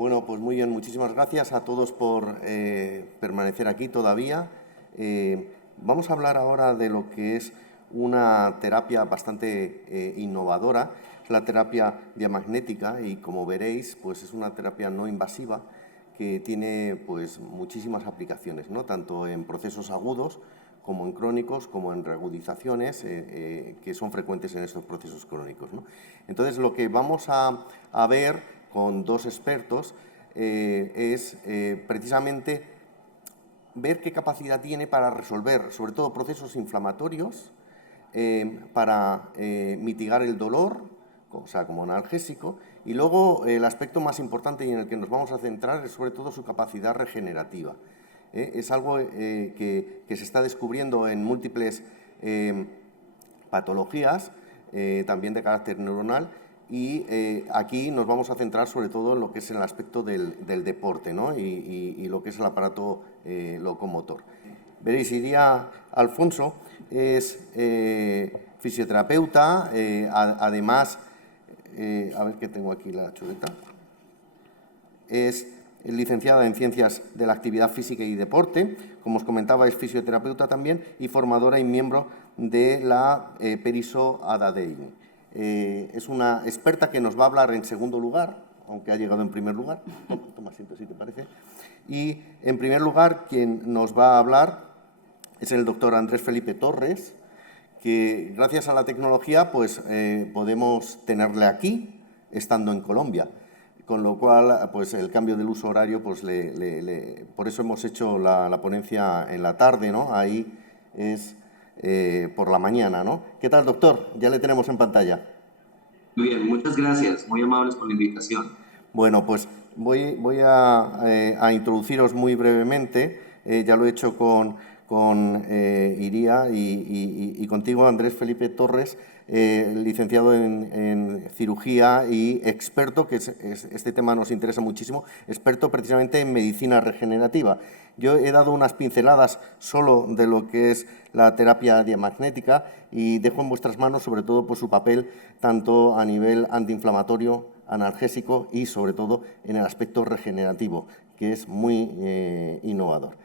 Bueno, pues muy bien, muchísimas gracias a todos por permanecer aquí todavía. Vamos a hablar ahora de lo que es una terapia bastante innovadora, es la terapia diamagnética y, como veréis, pues es una terapia no invasiva que tiene pues muchísimas aplicaciones, ¿no? Tanto en procesos agudos como en crónicos, como en reagudizaciones que son frecuentes en estos procesos crónicos, ¿no? Entonces, lo que vamos a ver con dos expertos es precisamente ver qué capacidad tiene para resolver, sobre todo, procesos inflamatorios, para mitigar el dolor, o sea, como analgésico, y luego el aspecto más importante y en el que nos vamos a centrar es sobre todo su capacidad regenerativa. Es algo que se está descubriendo en múltiples patologías, también de carácter neuronal, y aquí nos vamos a centrar sobre todo en lo que es el aspecto del deporte, ¿no? y lo que es el aparato locomotor. Veréis, Iria Alfonso es fisioterapeuta, además, a ver que tengo aquí la chuleta, es licenciada en Ciencias de la Actividad Física y Deporte, como os comentaba, es fisioterapeuta también y formadora y miembro de la Periso Adadein. Es una experta que nos va a hablar en segundo lugar, aunque ha llegado en primer lugar. Toma asiento, si te parece. Y, en primer lugar, quien nos va a hablar es el doctor Andrés Felipe Torres, que gracias a la tecnología pues, podemos tenerle aquí, estando en Colombia. Con lo cual, pues el cambio del uso horario, pues por eso hemos hecho la ponencia en la tarde, ¿no? Ahí es por la mañana, ¿no? ¿Qué tal, doctor? Ya le tenemos en pantalla. Muy bien, muchas gracias, muy amables por la invitación. Bueno, pues voy a introduciros muy brevemente. Ya lo he hecho con Iria y contigo, Andrés Felipe Torres, licenciado en cirugía y experto, que este tema nos interesa muchísimo, experto precisamente en medicina regenerativa. Yo he dado unas pinceladas solo de lo que es la terapia diamagnética y dejo en vuestras manos sobre todo pues, su papel tanto a nivel antiinflamatorio, analgésico y sobre todo en el aspecto regenerativo, que es muy innovador.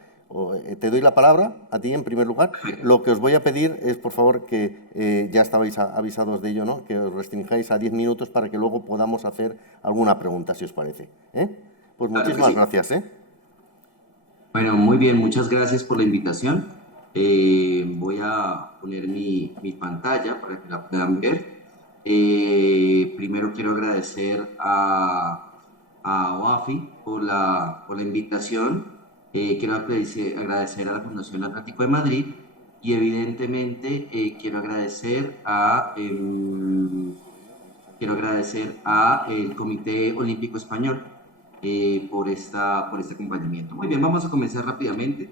Te doy la palabra a ti en primer lugar. Lo que os voy a pedir es, por favor, que ya estabais avisados de ello, ¿no? Que os restringáis a 10 minutos para que luego podamos hacer alguna pregunta, si os parece. Pues Claro que muchísimas sí. gracias. Bueno, muy bien, muchas gracias por la invitación. Voy a poner mi pantalla para que la puedan ver. Primero quiero agradecer a OAFI por la invitación. Quiero agradecer a la Fundación Atlántico de Madrid y evidentemente quiero agradecer a el Comité Olímpico Español por este acompañamiento. Muy bien, vamos a comenzar rápidamente.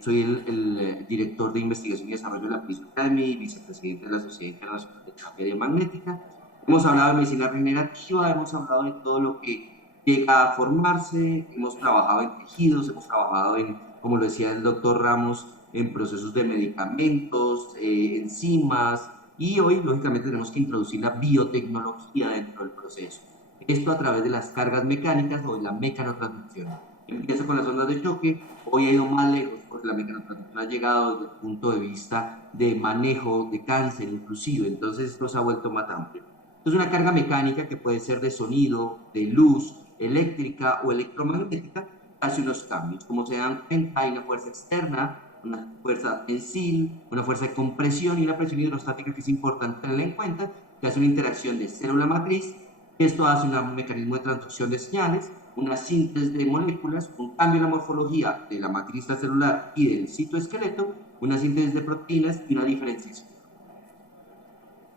Soy el director de investigación y desarrollo de la Peace Academy y vicepresidente de la Sociedad Internacional de Terapia Magnética. Hemos hablado de medicina regenerativa, hemos hablado de todo lo que llega a formarse, hemos trabajado en tejidos, hemos trabajado en, como lo decía el doctor Ramos, en procesos de medicamentos, enzimas, y hoy, lógicamente, tenemos que introducir la biotecnología dentro del proceso. Esto a través de las cargas mecánicas o de la mecanotransducción. Empieza con las ondas de choque, hoy ha ido más lejos porque la mecanotransducción ha llegado desde el punto de vista de manejo de cáncer inclusive, entonces esto se ha vuelto más amplio. Entonces una carga mecánica que puede ser de sonido, de luz, eléctrica o electromagnética, hace unos cambios. Como se dan cuenta, hay una fuerza externa, una fuerza tensil, una fuerza de compresión y una presión hidrostática que es importante tenerla en cuenta, que hace una interacción de célula matriz. Esto hace un mecanismo de transducción de señales, una síntesis de moléculas, un cambio en la morfología de la matriz celular y del citoesqueleto, una síntesis de proteínas y una diferenciación.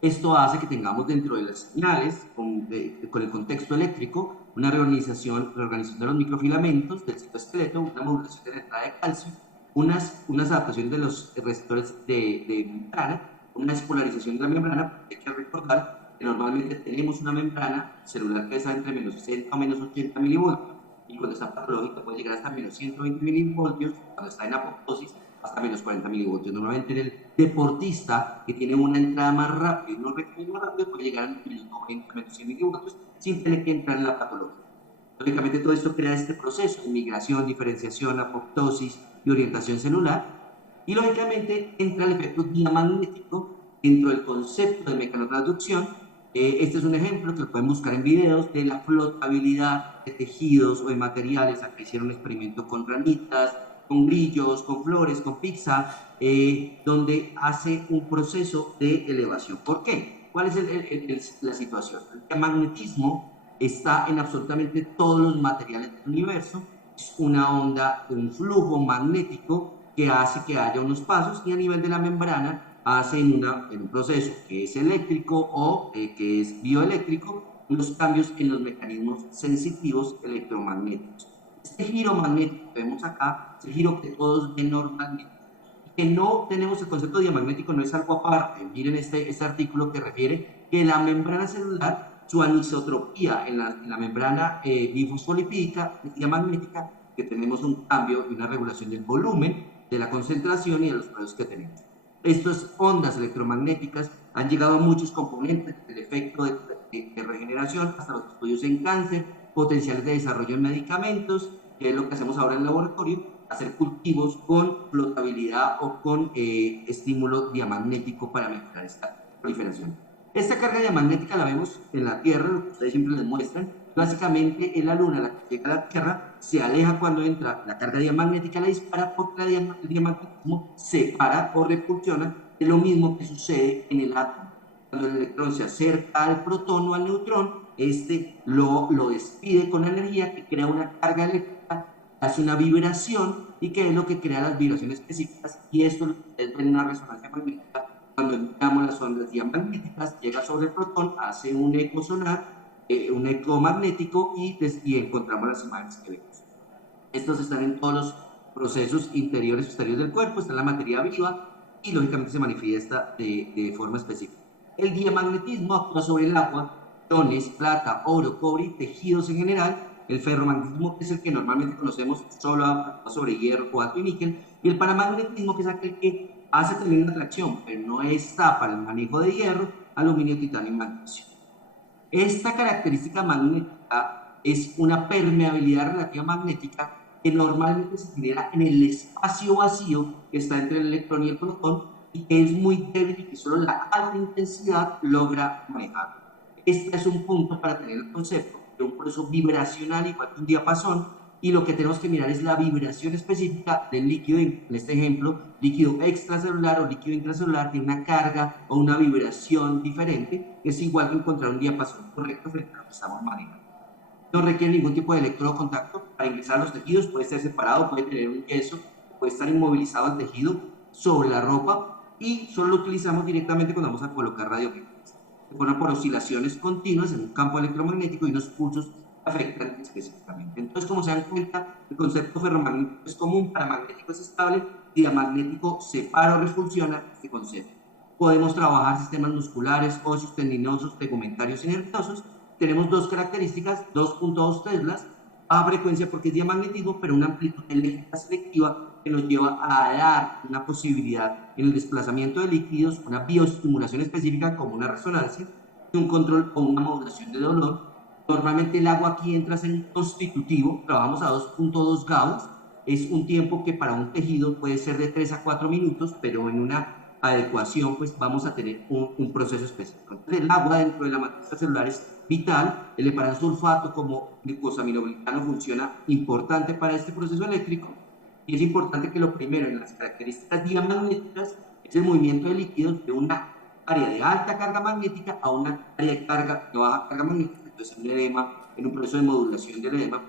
Esto hace que tengamos dentro de las señales, con el contexto eléctrico, una reorganización de los microfilamentos del citoesqueleto, una modulación de la entrada de calcio, unas adaptaciones de los receptores de membrana, una despolarización de la membrana. Hay que recordar que normalmente tenemos una membrana celular que está entre menos 60 o menos 80 milivoltios, y cuando está patológica puede llegar hasta menos 120 milivoltios, cuando está en apoptosis hasta menos 40 milivoltios. Normalmente en el deportista que tiene una entrada más rápida y unos recorridos más rápidos puede llegar a menos 90, menos 100 milivoltios sin tener que entrar en la patología. Lógicamente todo esto crea este proceso de migración, diferenciación, apoptosis y orientación celular. Y lógicamente entra el efecto diamagnético dentro del concepto de mecanotransducción. Este es un ejemplo que lo pueden buscar en videos de la flotabilidad de tejidos o de materiales. Acá hicieron un experimento con ranitas, con grillos, con flores, con pizza, donde hace un proceso de elevación. ¿Por qué? ¿Cuál es la situación? El diamagnetismo está en absolutamente todos los materiales del universo. Es una onda, un flujo magnético que hace que haya unos pasos y a nivel de la membrana hace en un proceso que es eléctrico o que es bioeléctrico unos cambios en los mecanismos sensitivos electromagnéticos. Este giro magnético que vemos acá es el giro que todos ven normalmente. Que no tenemos el concepto diamagnético, no es algo aparte. Miren este artículo que refiere que la membrana celular, su anisotropía en la membrana bifosfolipídica diamagnética, que tenemos un cambio y una regulación del volumen, de la concentración y de los procesos que tenemos. Estas ondas electromagnéticas han llegado a muchos componentes del efecto de regeneración, hasta los estudios en cáncer, potenciales de desarrollo en medicamentos, que es lo que hacemos ahora en el laboratorio, hacer cultivos con flotabilidad o con estímulo diamagnético para mejorar esta proliferación. Esta carga diamagnética la vemos en la Tierra, lo que ustedes siempre les muestran. Básicamente en la Luna, la que llega a la Tierra, se aleja cuando entra la carga diamagnética, la dispara porque el diamagnetismo separa o repulsiona. Es lo mismo que sucede en el átomo. Cuando el electrón se acerca al protón o al neutrón, este lo despide con energía que crea una carga eléctrica, hace una vibración y que es lo que crea las vibraciones específicas. Y esto lo que ustedes ven en una resonancia magnética, cuando enviamos las ondas diamagnéticas, llega sobre el protón, hace un eco sonar, un eco magnético y encontramos las imágenes que vemos. Estos están en todos los procesos interiores y exteriores del cuerpo, está en la materia viva y lógicamente se manifiesta de forma específica. El diamagnetismo actúa sobre el agua, iones, plata, oro, cobre y tejidos en general. El ferromagnetismo, que es el que normalmente conocemos, solo actúa sobre hierro, cobalto y níquel. Y el paramagnetismo, que es aquel que hace también una atracción, pero no está para el manejo de hierro, aluminio, titanio y magnesio. Esta característica magnética es una permeabilidad relativa magnética que normalmente se genera en el espacio vacío que está entre el electrón y el protón y que es muy débil y que solo la alta intensidad logra manejar. Este es un punto para tener el concepto de un proceso vibracional igual que un diapasón y lo que tenemos que mirar es la vibración específica del líquido, en este ejemplo, líquido extracelular o líquido intracelular tiene una carga o una vibración diferente, es igual que encontrar un diapasón correcto frente a lo que estamos manejando. No requiere ningún tipo de electrodo-contacto para ingresar a los tejidos, puede ser separado, puede tener un yeso, puede estar inmovilizado el tejido sobre la ropa y solo lo utilizamos directamente cuando vamos a colocar radiofrecuencia. Se ponen por oscilaciones continuas en un campo electromagnético y unos pulsos afectan específicamente. Entonces, como se dan cuenta, el concepto ferromagnético es común, paramagnético es estable, diamagnético separa o repulsiona este concepto. Podemos trabajar sistemas musculares, óseos, tendinosos, tegumentarios y nerviosos. Tenemos dos características, 2.2 teslas, baja frecuencia porque es diamagnetismo, pero una amplitud eléctrica selectiva que nos lleva a dar una posibilidad en el desplazamiento de líquidos, una bioestimulación específica como una resonancia, y un control o una modulación de dolor. Normalmente el agua aquí entra en constitutivo, trabajamos a 2.2 Gauss, es un tiempo que para un tejido puede ser de 3 a 4 minutos, pero en una adecuación pues vamos a tener un proceso específico. Entonces el agua dentro de la matriz celular es vital, el eparasulfato como glucosaminoglicano funciona importante para este proceso eléctrico y es importante que lo primero en las características diamagnéticas es el movimiento de líquidos de una área de alta carga magnética a una área de baja carga magnética, entonces un edema, en un proceso de modulación del edema.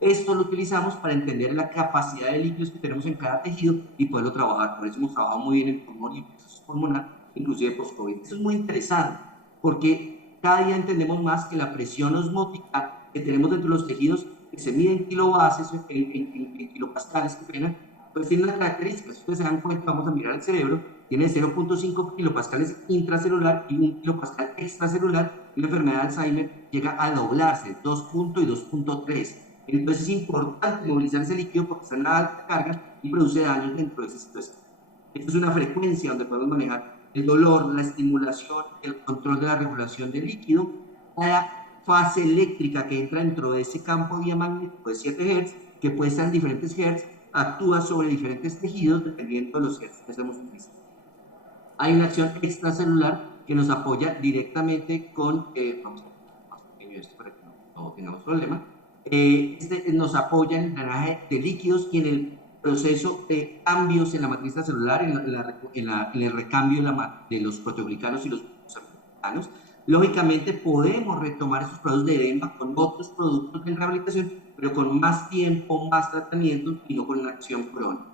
Esto lo utilizamos para entender la capacidad de líquidos que tenemos en cada tejido y poderlo trabajar. Por eso hemos trabajado muy bien en pulmón y en proceso pulmonar, inclusive post-COVID. Eso es muy interesante porque cada día entendemos más que la presión osmótica que tenemos dentro de los tejidos, que se mide en kilobases, en kilopascales, que pena, pues tiene unas características. Si ustedes se dan cuenta, vamos a mirar el cerebro, tiene 0.5 kilopascales intracelular y 1 kilopascal extracelular, y la enfermedad de Alzheimer llega a doblarse, 2. y 2.3. Entonces es importante movilizar ese líquido porque está en una alta carga y produce daños dentro de esa situación. Esto es una frecuencia donde podemos manejar el dolor, la estimulación, el control de la regulación del líquido. Cada fase eléctrica que entra dentro de ese campo diamagnético de 7 Hz, que puede estar en diferentes Hz, actúa sobre diferentes tejidos dependiendo de los Hz que estemos utilizando. Hay una acción extracelular que nos apoya directamente con, vamos a hacer más pequeño esto para que no tengamos problema, nos apoya en el drenaje de líquidos y en el proceso de cambios en la matriz celular, en el recambio de los proteoglicanos y los glicosaminoglicano. Lógicamente podemos retomar esos procesos de edema con otros productos de rehabilitación, pero con más tiempo, más tratamientos y no con una acción crónica.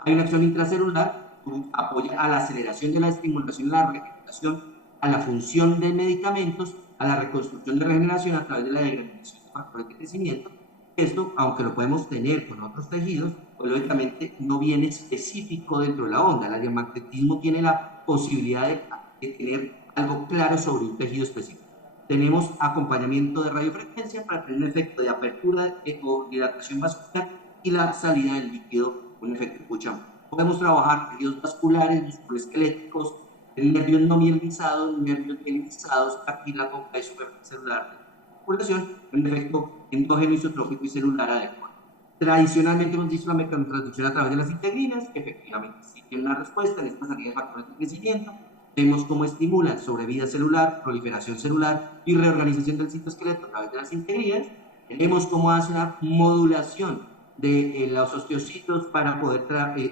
Hay una acción intracelular que apoya a la aceleración de la estimulación y la regeneración, a la función de medicamentos, a la reconstrucción de regeneración a través de la degradación de factores de crecimiento. Esto, aunque lo podemos tener con otros tejidos, pues lógicamente no viene específico dentro de la onda. El diamagnetismo tiene la posibilidad de tener algo claro sobre un tejido específico. Tenemos acompañamiento de radiofrecuencia para tener un efecto de apertura o dilatación vascular y la salida del líquido, un efecto Pucham. Podemos trabajar tejidos vasculares, musculoesqueléticos, nervios no mielinizados, nervios mielinizados, cartílago y supercelular de la circulación, un efecto endógeno, isotrópico y celular adecuado. Tradicionalmente hemos visto la mecanotransducción a través de las integrinas, que efectivamente sí tiene una respuesta en esta salida de factores de crecimiento. Vemos cómo estimulan sobrevida celular, proliferación celular y reorganización del citoesqueleto a través de las integrinas. Vemos cómo hace una modulación de los osteocitos para poder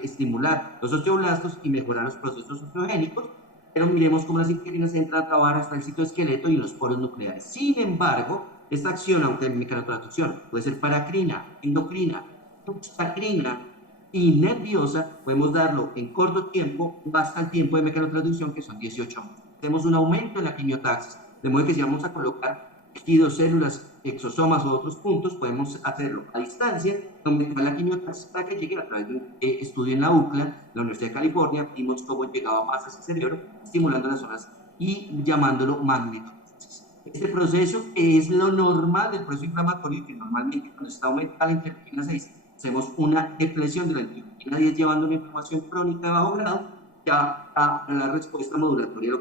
estimular los osteoblastos y mejorar los procesos osteogénicos. Pero miremos cómo las integrinas entran a trabajar hasta el citoesqueleto y los poros nucleares. Sin embargo, esta acción, aunque en mecanotransducción puede ser paracrina, endocrina, tuxacrina y nerviosa, podemos darlo en corto tiempo, hasta el tiempo de mecanotransducción, que son 18 meses. Tenemos un aumento en la quimiotaxis, de modo que si vamos a colocar tejidos, células, exosomas u otros puntos, podemos hacerlo a distancia, aumentar la quimiotaxis para que llegue a través de un estudio en la UCLA, la Universidad de California, vimos cómo llegaba más a ese cerebro, estimulando las zonas y llamándolo magnetosis. Este proceso es lo normal del proceso inflamatorio, que normalmente cuando está aumentada la interleuquina 6, hacemos una depresión de la interleuquina 10 llevando una inflamación crónica de bajo grado, ya a la respuesta modulatoria de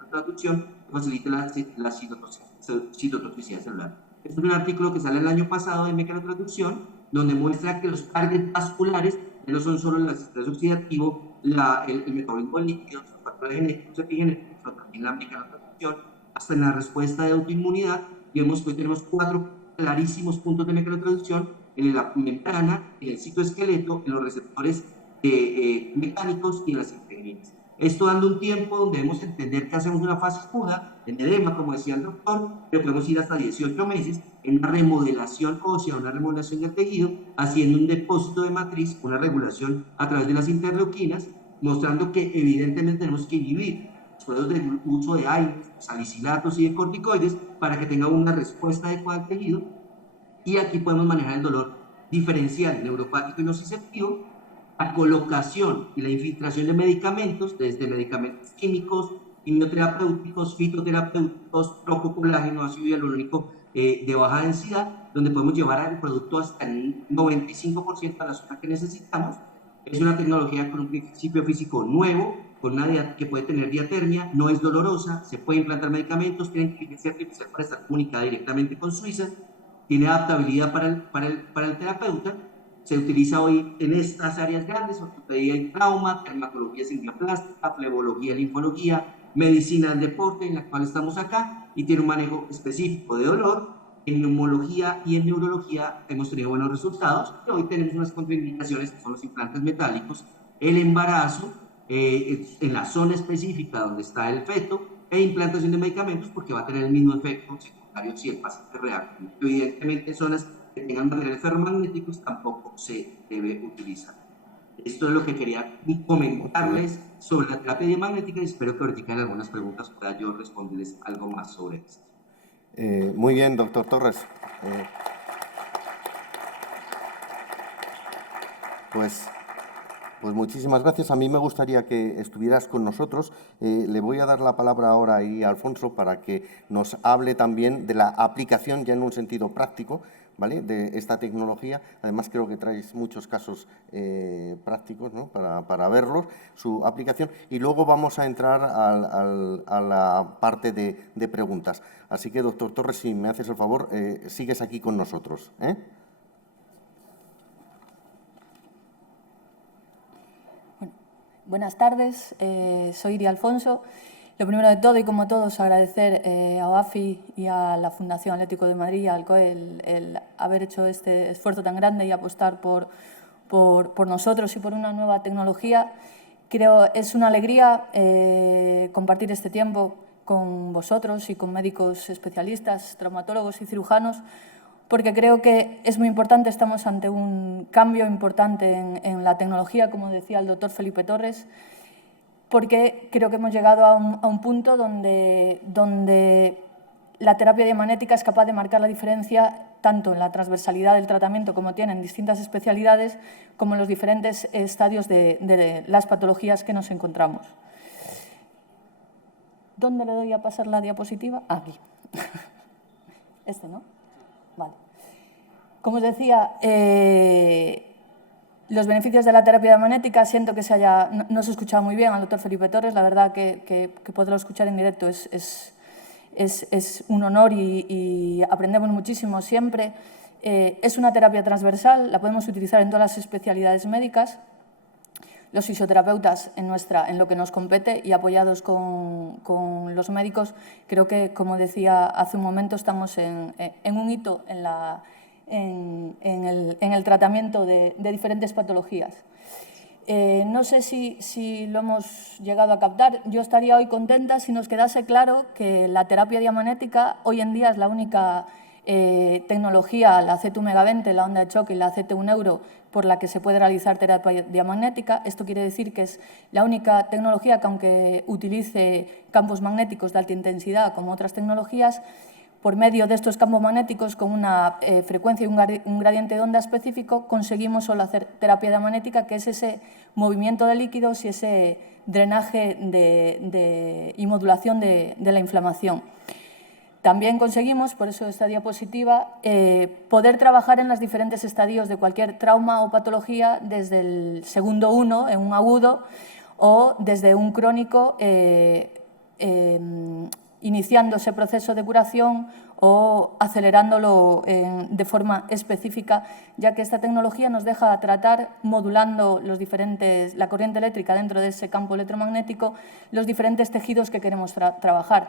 la traducción facilita la citotoxicidad celular. Este es un artículo que sale el año pasado de Mecanotransducción, donde muestra que los targets vasculares no son solo el estrés oxidativo, el metabolismo de líquidos, los factores genéticos, epigenéticos, sino también la mecanotransducción, hasta en la respuesta de autoinmunidad. Y vemos que hoy tenemos 4 clarísimos puntos de mecanotransducción en la membrana, en el citoesqueleto, en los receptores mecánicos y en las integrinas. Esto dando un tiempo donde debemos entender que hacemos una fase aguda, en edema, como decía el doctor, pero podemos ir hasta 18 meses en una remodelación ósea, una remodelación del tejido, haciendo un depósito de matriz, una regulación a través de las interleuquinas, mostrando que evidentemente tenemos que inhibir los procesos de uso de AINES, salicilatos y de corticoides para que tenga una respuesta adecuada al tejido. Y aquí podemos manejar el dolor diferencial, neuropático y nociceptivo, la colocación y la infiltración de medicamentos, desde medicamentos químicos, quimioterapéuticos, fitoterapéuticos, tropocolágeno, ácido hialurónico de baja densidad, donde podemos llevar al producto hasta el 95% a la zona que necesitamos. Es una tecnología con un principio físico nuevo, con una que puede tener diatermia, no es dolorosa, se puede implantar medicamentos, tiene inteligencia artificial para estar comunicada directamente con Suiza, tiene adaptabilidad para el terapeuta. Se utiliza hoy en estas áreas grandes: ortopedia y trauma, dermatología plástica, flebología, linfología, medicina del deporte, en la cual estamos acá, y tiene un manejo específico de dolor. En neumología y en neurología hemos tenido buenos resultados, pero hoy tenemos unas contraindicaciones que son los implantes metálicos, el embarazo, en la zona específica donde está el feto, e implantación de medicamentos, porque va a tener el mismo efecto secundario si el paciente reacciona. Evidentemente, zonas que tengan materiales ferromagnéticos tampoco se debe utilizar. Esto es lo que quería comentarles sobre la terapia diamagnética, y espero que ahorita en algunas preguntas pueda yo responderles algo más sobre esto. Muy bien, doctor Torres. Pues Pues muchísimas gracias. A mí me gustaría que estuvieras con nosotros. Le voy a dar la palabra ahora a Alfonso para que nos hable también de la aplicación ya en un sentido práctico, ¿vale?, de esta tecnología. Además, creo que traes muchos casos prácticos, ¿no?, para verlos, su aplicación. Y luego vamos a entrar a la parte de preguntas. Así que, doctor Torres, si me haces el favor, sigues aquí con nosotros, ¿eh? Buenas tardes, soy Iri Alfonso. Lo primero de todo, y como todos, agradecer a OAFI y a la Fundación Atlético de Madrid y al COE el haber hecho este esfuerzo tan grande y apostar por nosotros y por una nueva tecnología. Creo es una alegría compartir este tiempo con vosotros y con médicos especialistas, traumatólogos y cirujanos, porque creo que es muy importante, estamos ante un cambio importante en la tecnología, como decía el doctor Felipe Torres, porque creo que hemos llegado a un punto donde la terapia diamanética es capaz de marcar la diferencia tanto en la transversalidad del tratamiento, como tienen distintas especialidades, como en los diferentes estadios de las patologías que nos encontramos. ¿Dónde le doy a pasar la diapositiva? Aquí. ¿No? Vale. Como os decía, los beneficios de la terapia diamanética, siento que no se ha escuchado muy bien al doctor Felipe Torres, la verdad que poderlo escuchar en directo es un honor y aprendemos muchísimo siempre. Es una terapia transversal, la podemos utilizar en todas las especialidades médicas. Los fisioterapeutas en lo que nos compete y apoyados con los médicos, creo que, como decía hace un momento, estamos en un hito en el tratamiento de diferentes patologías. No sé si lo hemos llegado a captar. Yo estaría hoy contenta si nos quedase claro que la terapia diamanética hoy en día es la única tecnología, la CT-120, la onda de choque y la CT1 Euro, por la que se puede realizar terapia diamagnética. Esto quiere decir que es la única tecnología que, aunque utilice campos magnéticos de alta intensidad como otras tecnologías, por medio de estos campos magnéticos con una frecuencia y un gradiente de onda específico, conseguimos solo hacer terapia diamagnética, que es ese movimiento de líquidos y ese drenaje y modulación de la inflamación. También conseguimos, por eso esta diapositiva, poder trabajar en los diferentes estadios de cualquier trauma o patología, desde el segundo 1 en un agudo o desde un crónico, iniciando ese proceso de curación o acelerándolo de forma específica, ya que esta tecnología nos deja tratar modulando la corriente eléctrica dentro de ese campo electromagnético, los diferentes tejidos que queremos trabajar.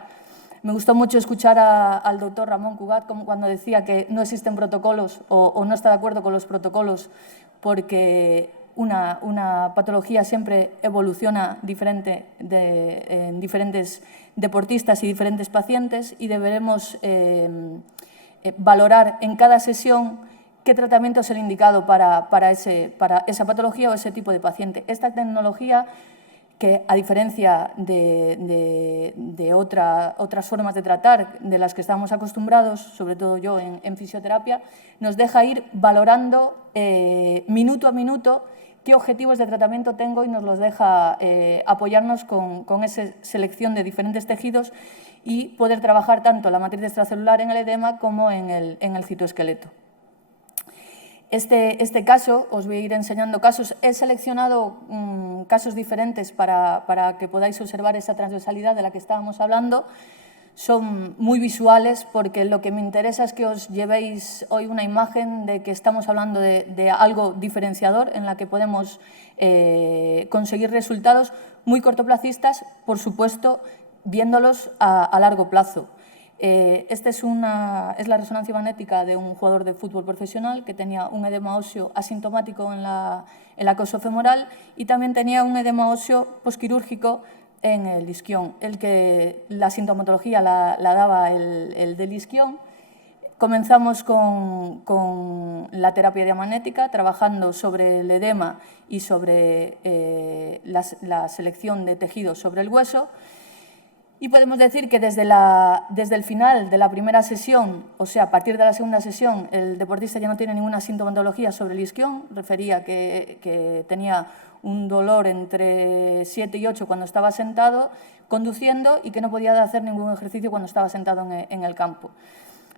Me gustó mucho escuchar al doctor Ramón Cugat cuando decía que no existen protocolos o no está de acuerdo con los protocolos, porque una patología siempre evoluciona diferente en diferentes deportistas y diferentes pacientes, y deberemos valorar en cada sesión qué tratamiento es el indicado para esa patología o ese tipo de paciente. Esta tecnología, que a diferencia de otras formas de tratar de las que estamos acostumbrados, sobre todo yo en fisioterapia, nos deja ir valorando minuto a minuto qué objetivos de tratamiento tengo y nos los deja apoyarnos con esa selección de diferentes tejidos y poder trabajar tanto la matriz extracelular en el edema como en el citoesqueleto. Este caso, os voy a ir enseñando casos. He seleccionado casos diferentes para que podáis observar esa transversalidad de la que estábamos hablando. Son muy visuales porque lo que me interesa es que os llevéis hoy una imagen de que estamos hablando de algo diferenciador en la que podemos conseguir resultados muy cortoplacistas, por supuesto, viéndolos a largo plazo. Esta es la resonancia magnética de un jugador de fútbol profesional que tenía un edema óseo asintomático en la coxofemoral y también tenía un edema óseo posquirúrgico en el isquión. La sintomatología la daba el del isquión. Comenzamos con la terapia diamagnética, trabajando sobre el edema y sobre la selección de tejidos sobre el hueso. Y podemos decir que desde el final de la primera sesión, o sea, a partir de la segunda sesión, el deportista ya no tiene ninguna sintomatología sobre el isquión. Refería que tenía un dolor entre 7 y 8 cuando estaba sentado conduciendo y que no podía hacer ningún ejercicio cuando estaba sentado en el campo.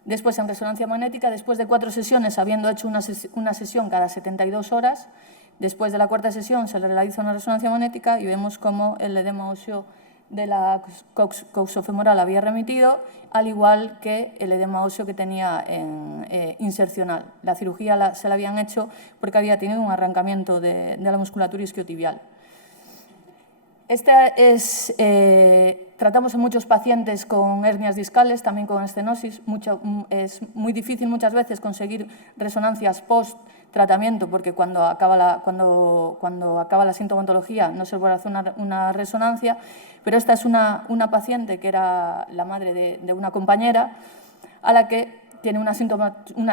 Después, en resonancia magnética, después de 4 sesiones, habiendo hecho una sesión cada 72 horas, después de la 4ª sesión se le realiza una resonancia magnética y vemos cómo el edema óseo de la coxofemoral había remitido, al igual que el edema óseo que tenía insercional. La cirugía se la habían hecho porque había tenido un arrancamiento de la musculatura isquiotibial. Tratamos a muchos pacientes con hernias discales, también con estenosis. Es muy difícil muchas veces conseguir resonancias post-tratamiento porque cuando acaba la sintomatología no se puede hacer una resonancia, pero esta es una paciente que era la madre de una compañera a la que tiene una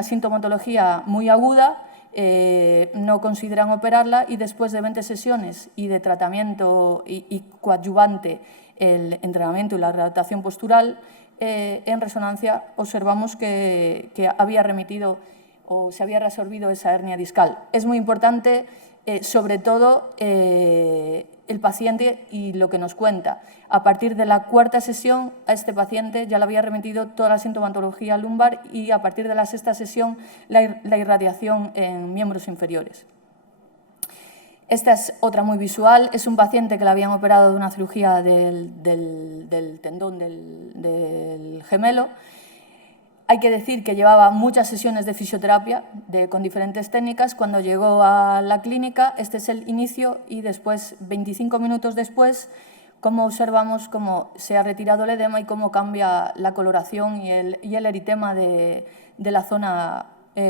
sintomatología muy aguda. No consideran operarla y después de 20 sesiones y de tratamiento y coadyuvante el entrenamiento y la readaptación postural, en resonancia observamos que había remitido o se había resorbido esa hernia discal. Es muy importante, sobre todo, el paciente y lo que nos cuenta. A partir de la 4ª sesión, a este paciente ya le había remitido toda la sintomatología lumbar y a partir de la 6ª sesión la irradiación en miembros inferiores. Esta es otra muy visual. Es un paciente que le habían operado de una cirugía del tendón del gemelo. Hay que decir que llevaba muchas sesiones de fisioterapia con diferentes técnicas. Cuando llegó a la clínica, este es el inicio y después, 25 minutos después, cómo observamos cómo se ha retirado el edema y cómo cambia la coloración y el eritema de la zona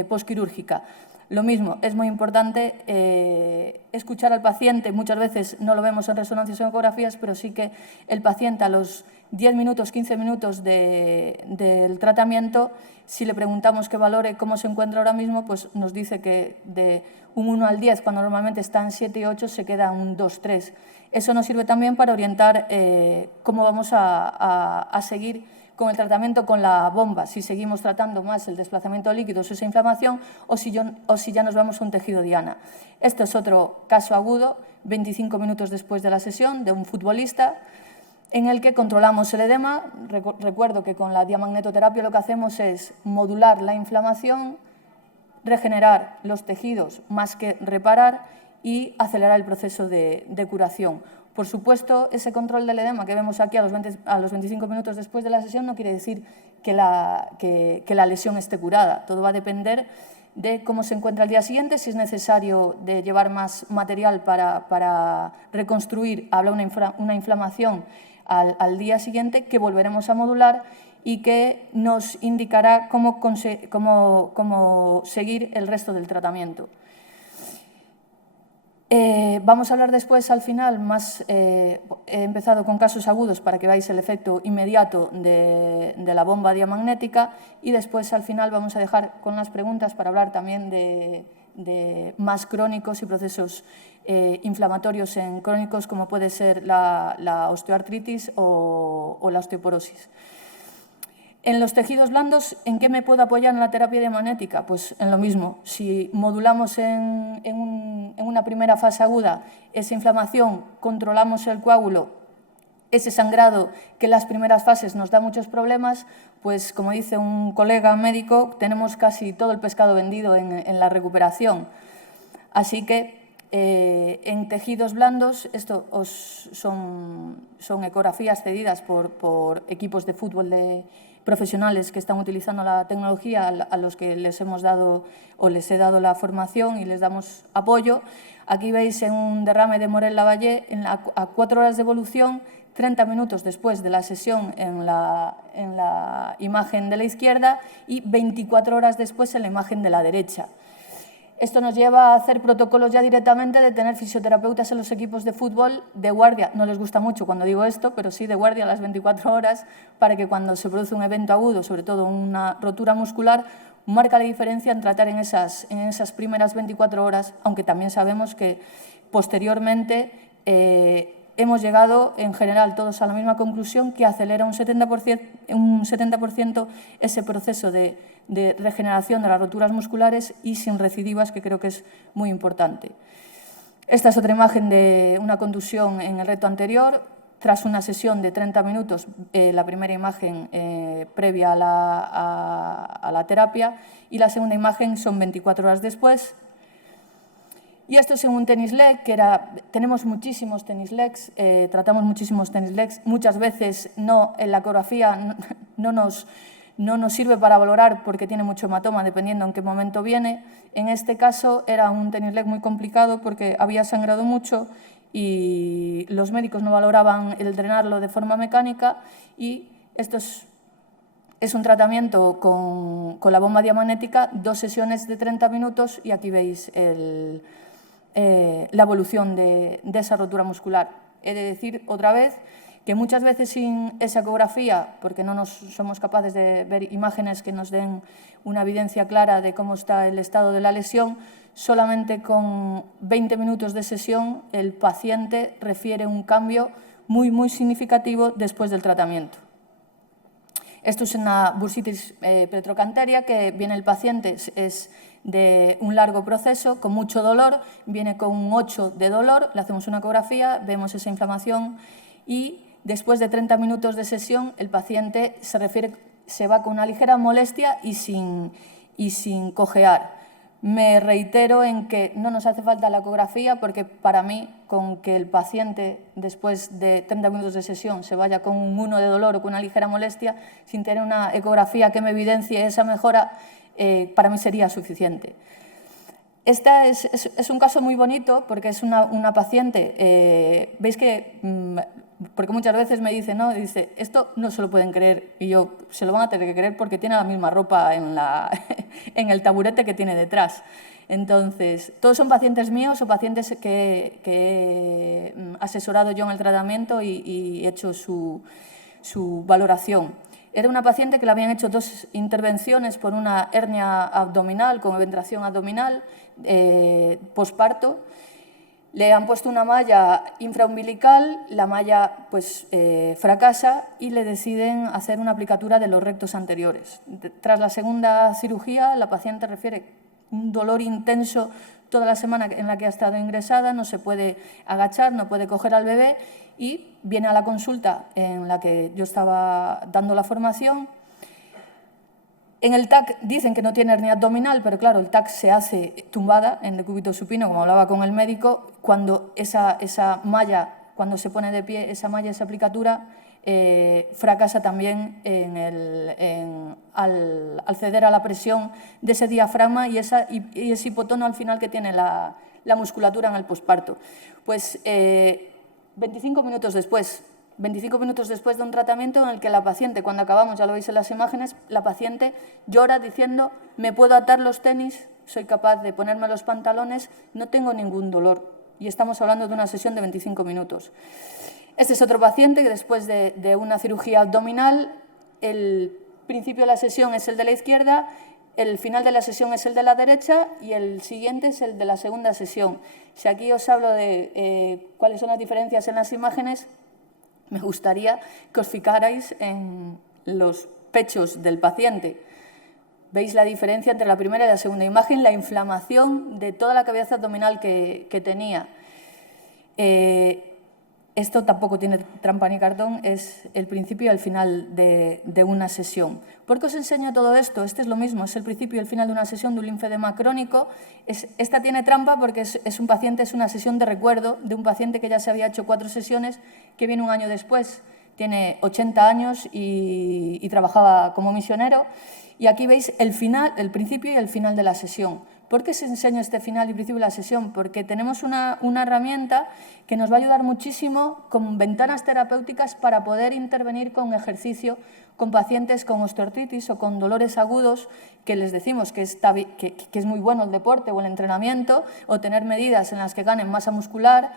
postquirúrgica. Lo mismo, es muy importante escuchar al paciente. Muchas veces no lo vemos en resonancias o en ecografías, pero sí que el paciente a los 10 minutos, 15 minutos del tratamiento, si le preguntamos que valore cómo se encuentra ahora mismo, pues nos dice que de un 1 al 10, cuando normalmente está en 7 y 8, se queda en un 2, 3. Eso nos sirve también para orientar cómo vamos a seguir con el tratamiento con la bomba, si seguimos tratando más el desplazamiento de líquidos o esa inflamación o si ya nos vamos a un tejido diana. Este es otro caso agudo, 25 minutos después de la sesión, de un futbolista, en el que controlamos el edema. Recuerdo que con la diamagnetoterapia lo que hacemos es modular la inflamación, regenerar los tejidos más que reparar y acelerar el proceso de curación. Por supuesto, ese control del edema que vemos aquí a los 25 minutos después de la sesión no quiere decir que la lesión esté curada. Todo va a depender de cómo se encuentra al día siguiente, si es necesario de llevar más material para reconstruir. Habrá una inflamación al día siguiente que volveremos a modular y que nos indicará cómo seguir el resto del tratamiento. Vamos a hablar después, al final, he empezado con casos agudos para que veáis el efecto inmediato de la bomba diamagnética y después, al final, vamos a dejar con las preguntas para hablar también de más crónicos y procesos inflamatorios en crónicos, como puede ser la osteoartritis o la osteoporosis. En los tejidos blandos, ¿en qué me puedo apoyar en la terapia diamagnética? Pues en lo mismo. Si modulamos en una primera fase aguda esa inflamación, controlamos el coágulo, ese sangrado que en las primeras fases nos da muchos problemas, pues como dice un colega médico, tenemos casi todo el pescado vendido en la recuperación. Así que en tejidos blandos, esto son ecografías cedidas por equipos de fútbol profesionales que están utilizando la tecnología, a los que les hemos dado o les he dado la formación y les damos apoyo. Aquí veis en un derrame de Morel-Lavallée, a 4 horas de evolución, 30 minutos después de la sesión en la imagen de la izquierda y 24 horas después en la imagen de la derecha. Esto nos lleva a hacer protocolos ya directamente de tener fisioterapeutas en los equipos de fútbol de guardia. No les gusta mucho cuando digo esto, pero sí de guardia a las 24 horas para que cuando se produce un evento agudo, sobre todo una rotura muscular, marca la diferencia en tratar en esas primeras 24 horas, aunque también sabemos que posteriormente hemos llegado en general todos a la misma conclusión, que acelera un 70% ese proceso de regeneración de las roturas musculares y sin recidivas, que creo que es muy importante. Esta es otra imagen de una contusión en el reto anterior, tras una sesión de 30 minutos, la primera imagen previa a la terapia, y la segunda imagen son 24 horas después. Y esto es en un tenis leg, tenemos muchísimos tenis legs, tratamos muchísimos tenis legs. Muchas veces en la ecografía no nos sirve para valorar porque tiene mucho hematoma, dependiendo en qué momento viene. En este caso era un tenis leg muy complicado porque había sangrado mucho y los médicos no valoraban el drenarlo de forma mecánica, y esto es un tratamiento con la bomba diamagnética, 2 sesiones de 30 minutos, y aquí veis la evolución de esa rotura muscular. He de decir otra vez que muchas veces sin esa ecografía, porque no somos capaces de ver imágenes que nos den una evidencia clara de cómo está el estado de la lesión, solamente con 20 minutos de sesión el paciente refiere un cambio muy, muy significativo después del tratamiento. Esto es una bursitis petrocanteria, que viene el paciente, es de un largo proceso, con mucho dolor, viene con un 8 de dolor, le hacemos una ecografía, vemos esa inflamación y después de 30 minutos de sesión el paciente se va con una ligera molestia y sin cojear. Me reitero en que no nos hace falta la ecografía, porque para mí, con que el paciente después de 30 minutos de sesión se vaya con un 1 de dolor o con una ligera molestia, sin tener una ecografía que me evidencie esa mejora, para mí sería suficiente. Esta es un caso muy bonito porque es una paciente, veis que, porque muchas veces me dicen, ¿no? Dice, esto no se lo pueden creer, y yo, se lo van a tener que creer porque tiene la misma ropa en el taburete que tiene detrás. Entonces, todos son pacientes míos o pacientes que he asesorado yo en el tratamiento y he hecho su valoración. Era una paciente que le habían hecho 2 intervenciones por una hernia abdominal con ventración abdominal posparto. Le han puesto una malla infraumbilical, la malla fracasa y le deciden hacer una aplicatura de los rectos anteriores. Tras la segunda cirugía, la paciente refiere un dolor intenso toda la semana en la que ha estado ingresada, no se puede agachar, no puede coger al bebé, y viene a la consulta en la que yo estaba dando la formación. En el TAC dicen que no tiene hernia abdominal, pero claro, el TAC se hace tumbada en decúbito supino, como hablaba con el médico, cuando esa malla, cuando se pone de pie, esa malla, esa aplicatura, fracasa también al ceder a la presión de ese diafragma y ese hipotono al final que tiene la musculatura en el posparto. Pues 25 minutos después de un tratamiento en el que la paciente, cuando acabamos, ya lo veis en las imágenes, la paciente llora diciendo, me puedo atar los tenis, soy capaz de ponerme los pantalones, no tengo ningún dolor. Y estamos hablando de una sesión de 25 minutos. Este es otro paciente que después de una cirugía abdominal, el principio de la sesión es el de la izquierda, el final de la sesión es el de la derecha y el siguiente es el de la segunda sesión. Si aquí os hablo de cuáles son las diferencias en las imágenes, me gustaría que os fijarais en los pechos del paciente. Veis la diferencia entre la primera y la segunda imagen, la inflamación de toda la cavidad abdominal que tenía. Esto tampoco tiene trampa ni cartón, es el principio y el final de una sesión. ¿Por qué os enseño todo esto? Este es lo mismo, es el principio y el final de una sesión de un linfedema crónico. Esta tiene trampa porque es una sesión de recuerdo de un paciente que ya se había hecho 4 sesiones, que viene un año después, tiene 80 años y trabajaba como misionero. Y aquí veis el principio y el final de la sesión. ¿Por qué os enseño este final y principio de la sesión? Porque tenemos una herramienta que nos va a ayudar muchísimo con ventanas terapéuticas para poder intervenir con ejercicio con pacientes con osteoartritis o con dolores agudos, que les decimos que es muy bueno el deporte o el entrenamiento, o tener medidas en las que ganen masa muscular,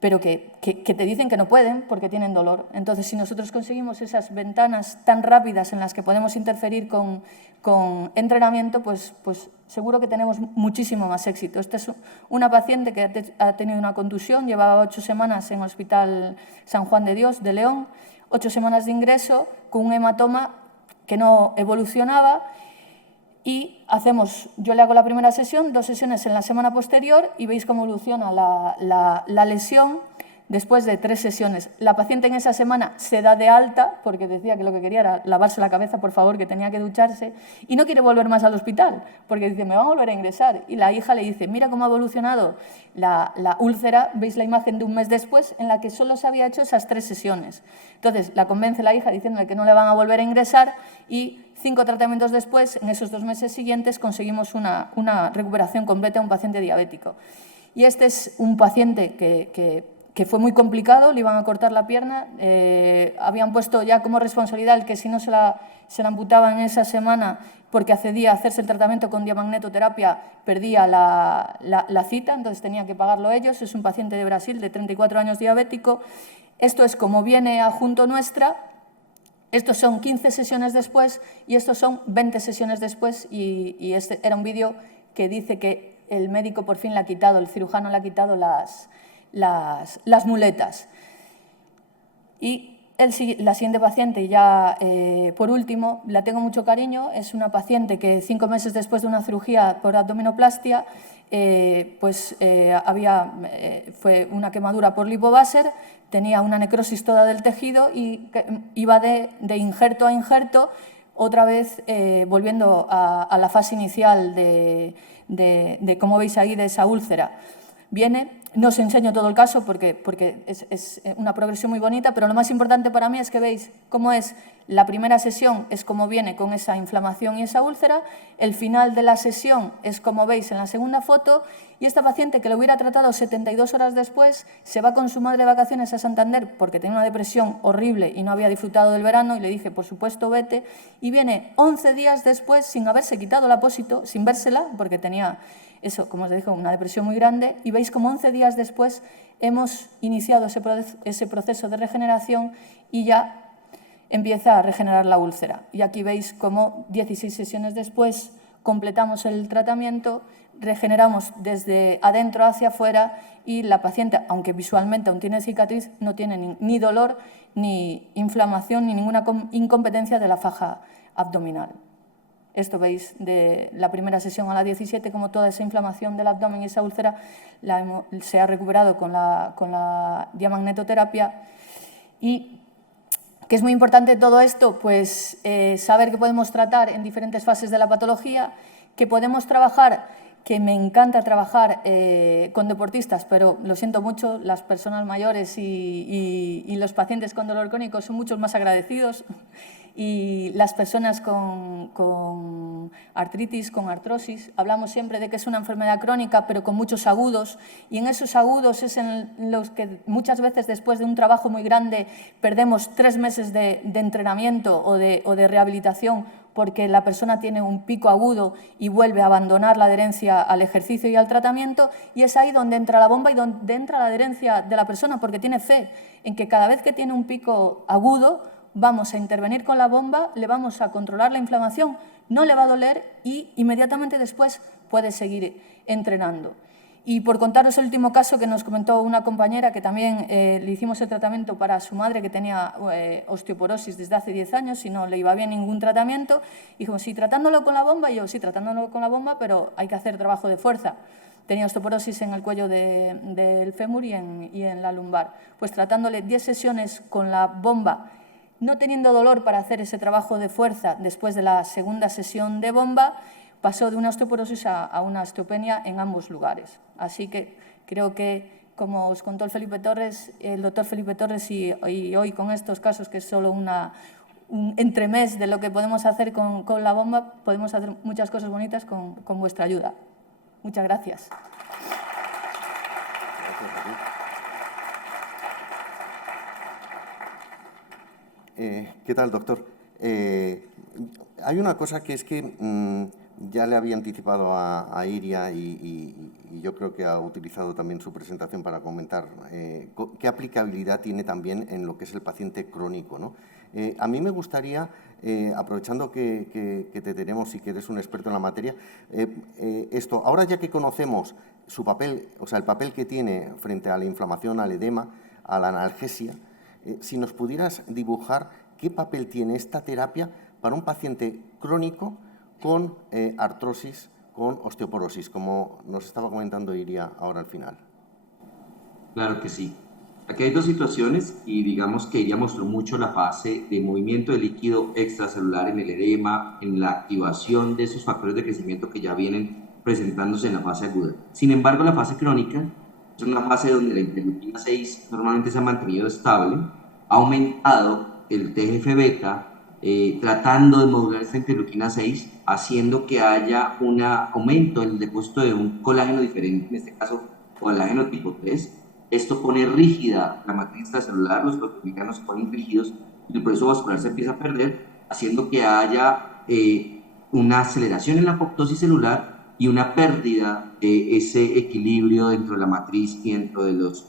pero que te dicen que no pueden porque tienen dolor. Entonces, si nosotros conseguimos esas ventanas tan rápidas en las que podemos interferir con entrenamiento, pues seguro que tenemos muchísimo más éxito. Esta es una paciente que ha tenido una contusión, llevaba 8 semanas en el Hospital San Juan de Dios de León, 8 semanas de ingreso con un hematoma que no evolucionaba. Y yo le hago la primera sesión, 2 sesiones en la semana posterior y veis cómo evoluciona la lesión después de 3 sesiones. La paciente en esa semana se da de alta porque decía que lo que quería era lavarse la cabeza, por favor, que tenía que ducharse y no quiere volver más al hospital porque dice, me van a volver a ingresar. Y la hija le dice, mira cómo ha evolucionado la úlcera, veis la imagen de un mes después en la que solo se había hecho esas 3 sesiones. Entonces la convence la hija diciéndole que no le van a volver a ingresar y 5 tratamientos después, en esos 2 meses siguientes, conseguimos una recuperación completa de un paciente diabético. Y este es un paciente que fue muy complicado, le iban a cortar la pierna, habían puesto ya como responsabilidad el que si no se la amputaban en esa semana porque accedía a hacerse el tratamiento con diamagnetoterapia, perdía la cita, entonces tenía que pagarlo ellos. Es un paciente de Brasil de 34 años diabético. Esto es como viene a junto nuestra. Estos son 15 sesiones después y estos son 20 sesiones después y este era un vídeo que dice que el médico por fin le ha quitado, el cirujano le ha quitado las muletas. Y la siguiente paciente, ya por último, la tengo mucho cariño, es una paciente que 5 meses después de una cirugía por abdominoplastia fue una quemadura por lipobaser, tenía una necrosis toda del tejido y iba de injerto a injerto, otra vez volviendo a la fase inicial de como veis ahí, de esa úlcera. No os enseño todo el caso porque es una progresión muy bonita, pero lo más importante para mí es que veis cómo es la primera sesión, es como viene con esa inflamación y esa úlcera, el final de la sesión es como veis en la segunda foto y esta paciente que lo hubiera tratado 72 horas después se va con su madre de vacaciones a Santander porque tenía una depresión horrible y no había disfrutado del verano y le dije, por supuesto, vete, y viene 11 días después sin haberse quitado el apósito, sin vérsela porque tenía eso, como os digo, una depresión muy grande y veis como 11 días después hemos iniciado ese proceso de regeneración y ya empieza a regenerar la úlcera. Y aquí veis cómo 16 sesiones después completamos el tratamiento, regeneramos desde adentro hacia afuera y la paciente, aunque visualmente aún tiene cicatriz, no tiene ni dolor, ni inflamación, ni ninguna incompetencia de la faja abdominal. Esto veis de la primera sesión a la 17, como toda esa inflamación del abdomen y esa úlcera se ha recuperado con la diamagnetoterapia. Y que es muy importante todo esto, pues saber que podemos tratar en diferentes fases de la patología, que podemos trabajar, que me encanta trabajar con deportistas, pero lo siento mucho, las personas mayores y los pacientes con dolor crónico son muchos más agradecidos y las personas con artritis, con artrosis, hablamos siempre de que es una enfermedad crónica, pero con muchos agudos, y en esos agudos es en los que muchas veces después de un trabajo muy grande perdemos 3 meses de entrenamiento o de rehabilitación porque la persona tiene un pico agudo y vuelve a abandonar la adherencia al ejercicio y al tratamiento, y es ahí donde entra la bomba y donde entra la adherencia de la persona, porque tiene fe en que cada vez que tiene un pico agudo vamos a intervenir con la bomba, le vamos a controlar la inflamación, no le va a doler y inmediatamente después puede seguir entrenando. Y por contaros el último caso que nos comentó una compañera que también le hicimos el tratamiento para su madre que tenía osteoporosis desde hace 10 años y no le iba bien ningún tratamiento. Y dijo, sí, tratándolo con la bomba. Y yo, sí, tratándolo con la bomba, pero hay que hacer trabajo de fuerza. Tenía osteoporosis en el cuello del fémur y en la lumbar. Pues tratándole 10 sesiones con la bomba, no teniendo dolor para hacer ese trabajo de fuerza después de la segunda sesión de bomba, pasó de una osteoporosis a una osteopenia en ambos lugares. Así que creo que, como os contó el doctor Felipe Torres, y hoy con estos casos, que es solo un entremés de lo que podemos hacer con la bomba, podemos hacer muchas cosas bonitas con vuestra ayuda. Muchas gracias. Gracias a ti. ¿Qué tal, doctor? Hay una cosa que es que Ya le había anticipado a Iria y yo creo que ha utilizado también su presentación para comentar qué aplicabilidad tiene también en lo que es el paciente crónico, ¿no? A mí me gustaría, aprovechando que te tenemos y que eres un experto en la materia, ahora ya que conocemos su papel, o sea, el papel que tiene frente a la inflamación, al edema, a la analgesia, si nos pudieras dibujar qué papel tiene esta terapia para un paciente crónico con artrosis, con osteoporosis, como nos estaba comentando Iria ahora al final. Claro que sí. Aquí hay dos situaciones y digamos que ella mostró mucho la fase de movimiento de líquido extracelular en el edema, en la activación de esos factores de crecimiento que ya vienen presentándose en la fase aguda. Sin embargo, la fase crónica es una fase donde la interleuquina 6 normalmente se ha mantenido estable, ha aumentado el TGF-beta, tratando de modular esta interleuquina 6, haciendo que haya un aumento en el depósito de un colágeno diferente, en este caso colágeno tipo 3. Esto pone rígida la matriz extracelular, los proteoglicanos se ponen rígidos y el proceso vascular se empieza a perder, haciendo que haya una aceleración en la apoptosis celular y una pérdida de ese equilibrio dentro de la matriz y dentro de las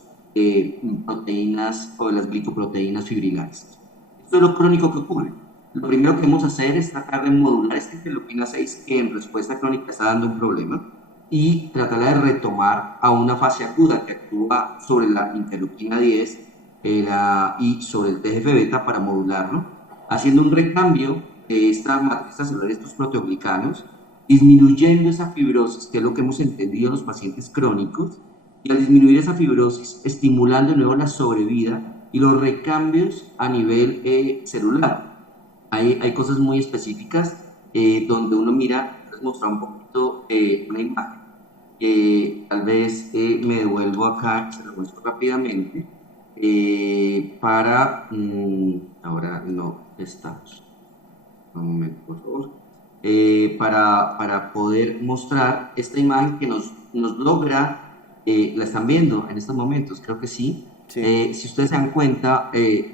proteínas o de las glicoproteínas fibrilares. Esto es lo crónico que ocurre. Lo primero que debemos hacer es tratar de modular esta interleuquina 6 que en respuesta crónica está dando un problema y tratarla de retomar a una fase aguda que actúa sobre la interleuquina 10 y sobre el TGF-beta para modularlo, haciendo un recambio de esta matriz celular, estos proteoglicanos, disminuyendo esa fibrosis, que es lo que hemos entendido en los pacientes crónicos, y al disminuir esa fibrosis, estimulando de nuevo la sobrevida y los recambios a nivel celular. Hay cosas muy específicas donde uno mira, les mostrar un poquito una imagen. Tal vez me devuelvo acá, se lo muestro rápidamente, ahora no está, un momento por favor, para poder mostrar esta imagen que nos logra, la están viendo en estos momentos, creo que sí. Sí. Si ustedes se dan cuenta,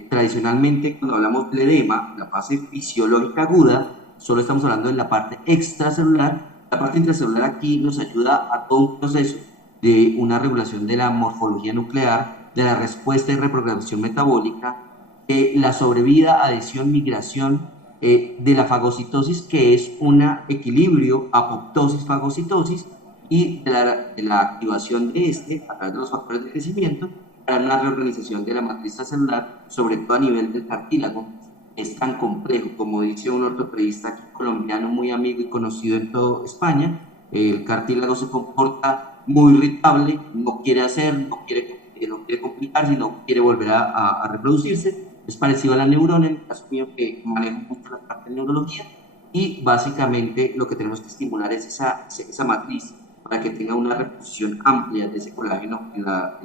tradicionalmente cuando hablamos del edema, la fase fisiológica aguda, solo estamos hablando de la parte extracelular. La parte intracelular aquí nos ayuda a todo un proceso de una regulación de la morfología nuclear, de la respuesta y reprogramación metabólica, la sobrevida, adhesión, migración, de la fagocitosis, que es un equilibrio apoptosis-fagocitosis, y de la activación de a través de los factores de crecimiento, para una reorganización de la matriz celular, sobre todo a nivel del cartílago. Es tan complejo, como dice un ortopedista aquí colombiano muy amigo y conocido en toda España, el cartílago se comporta muy irritable, no quiere hacer, no quiere complicarse, no quiere volver a reproducirse. Es parecido a la neurona, en el caso mío que manejo mucho la parte de neurología, y básicamente lo que tenemos que estimular es esa matriz para que tenga una reposición amplia de ese colágeno en la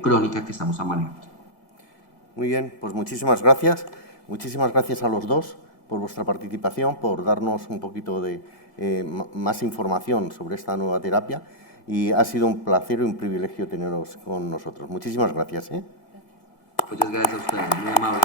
crónica que estamos manejando. Muy bien, pues muchísimas gracias. Muchísimas gracias a los dos por vuestra participación, por darnos un poquito de más información sobre esta nueva terapia. Y ha sido un placer y un privilegio teneros con nosotros. Muchísimas gracias. Muchas gracias a ustedes, muy amables.